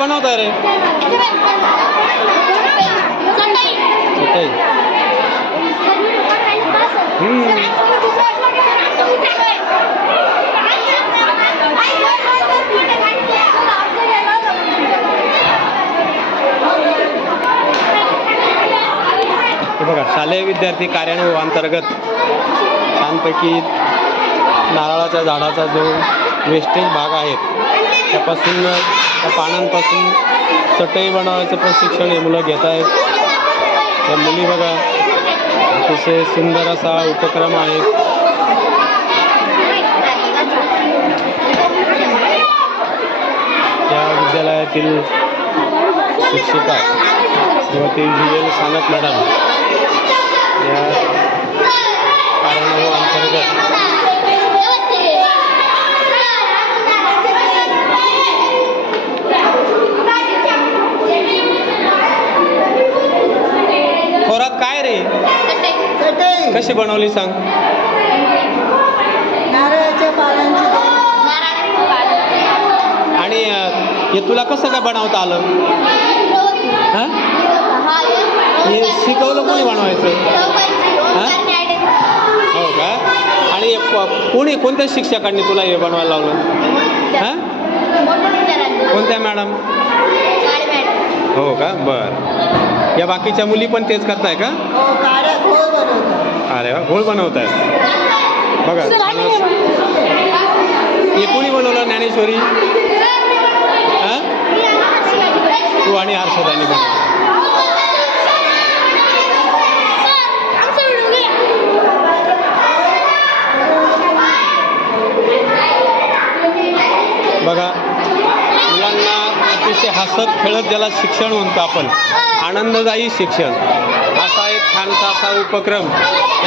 बनवताय रे? चटई. हे बघा, शालेय विद्यार्थी कार्यान्वयन अंतर्गत छानपैकी नारळाच्या झाडाचा जो वेस्टेज भाग आहे त्यापासून, त्या पानांपासून चटई बनवायचं प्रशिक्षण हे मुलं घेत आहेत. त्या मुली बघा, अतिशय सुंदर असा उपक्रम आहे. या विद्यालयातील शिक्षिका श्रीमती VL सानप मॅडम या कार्यान्वयन अंतर्गत खोरात काय रे? कशी बनवली सांग? नारळाच्या पानांची. आणि हे तुला कसं काय बनवता आलं? हां, हे शिकवलं कोणी बनवायचं? हां, हो का? आणि कोणी, कोणत्या शिक्षकांनी तुला हे बनवायला लावलं? हां, कोणत्या मॅडम? हो का? बरं. या बाकीच्या मुली पण तेच करताय का? अरे वा, घोळ बनवताय. बघा, हे कोणी बनवलं? ज्ञानेश्वरी, हां, तू आणि हर्षदानी बनवलं. बघा, मुलांना अतिशय हसत खेळत ज्याला शिक्षण म्हणतो आपण, आनंददायी शिक्षण, असा एक छानसा असा उपक्रम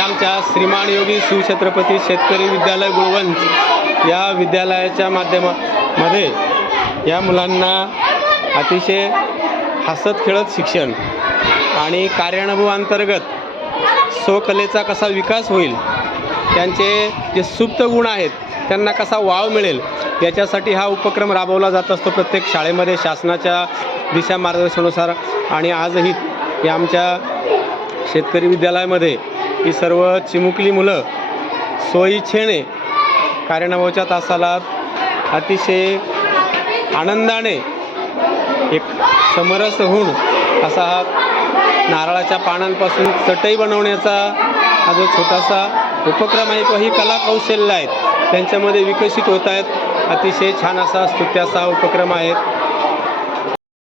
आमच्या श्रीमान योगी शिवछत्रपती शेतकरी विद्यालय गुळवंच या विद्यालयाच्या माध्यमामध्ये या मुलांना अतिशय हसत खेळत शिक्षण आणि कार्यानुभव अंतर्गत स्वकलेचा कसा विकास होईल, त्यांचे जे सुप्त गुण आहेत त्यांना कसा वाव मिळेल, याच्यासाठी हा उपक्रम राबवला जात असतो प्रत्येक शाळेमध्ये शासनाच्या दिशा मार्गदर्शनानुसार. आणि आजही या आमच्या शेतकरी विद्यालयामध्ये ही सर्व चिमुकली मुलं स्वइच्छेने कार्यानुभवाच्या तासाला अतिशय आनंदाने एक समरस होऊन असा हा नारळाच्या पानांपासून चटई बनवण्याचा हा जो छोटासा उपक्रम आहे तो ही कला कौशल्य आहेत त्यांच्यामध्ये विकसित होत आहेत. अतिशय छान असा स्तुत्य असा उपक्रम आहे.